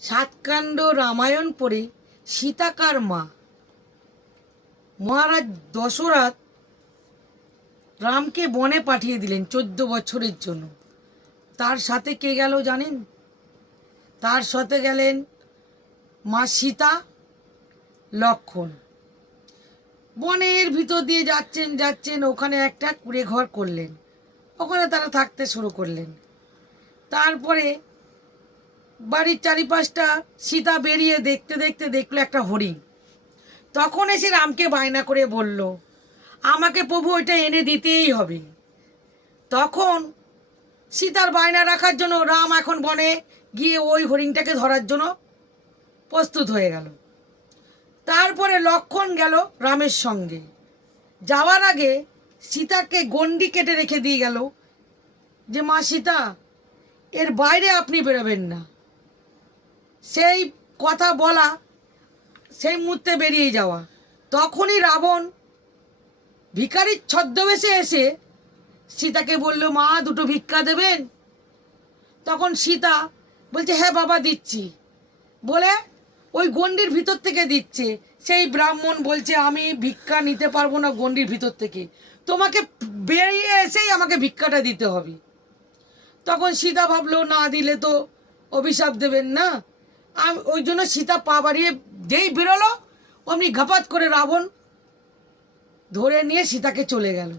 সাতকাণ্ড রামায়ণ পড়ে সীতাকার মা। মহারাজ দশরথ রামকে বনে পাঠিয়ে দিলেন চোদ্দ বছরের জন্য। তার সাথে কে গেল জানেন? তার সাথে গেলেন মা সীতা, লক্ষণ। বনের ভিতর দিয়ে যাচ্ছেন যাচ্ছেন, ওখানে একটা কুড়ে ঘর করলেন। ওখানে তারা থাকতে শুরু করলেন। তারপরে বাড়ির চারিপাশটা সীতা বেরিয়ে দেখতে দেখতে দেখল একটা হরিণ। তখন এসে রামকে বায়না করে বলল, আমাকে প্রভু ওইটা এনে দিতেই হবে। তখন সীতার বায়না রাখার জন্য রাম এখন বনে গিয়ে ওই হরিণটাকে ধরার জন্য প্রস্তুত হয়ে গেল। তারপরে লক্ষণ গেল রামের সঙ্গে। যাওয়ার আগে সীতাকে গন্ডি কেটে রেখে দিয়ে গেল যে, মা সীতা, এর বাইরে আপনি বেরোবেন না। সেই কথা বলা, সেই মুহূর্তে বেরিয়ে যাওয়া। তখনই রাবণ ভিখারির ছদ্মবেশে এসে সীতাকে বলল, মা, দুটো ভিক্ষা দেবেন? তখন সীতা বলছে হ্যাঁ বাবা, দিচ্ছি। বলে ওই গণ্ডির ভিতর থেকে দিচ্ছে। সেই ব্রাহ্মণ বলছে, আমি ভিক্ষা নিতে পারব না গণ্ডির ভিতর থেকে। তোমাকে বেরিয়ে এসেই আমাকে ভিক্ষাটা দিতে হবে। তখন সীতা ভাবলো, না দিলে তো অভিশাপ দেবেন না। আম- ওই জন্য সীতা পা বাড়িয়ে যেই বেরোলো, অমনি ঘাপাত করে রাবণ ধরে নিয়ে সীতাকে চলে গেল।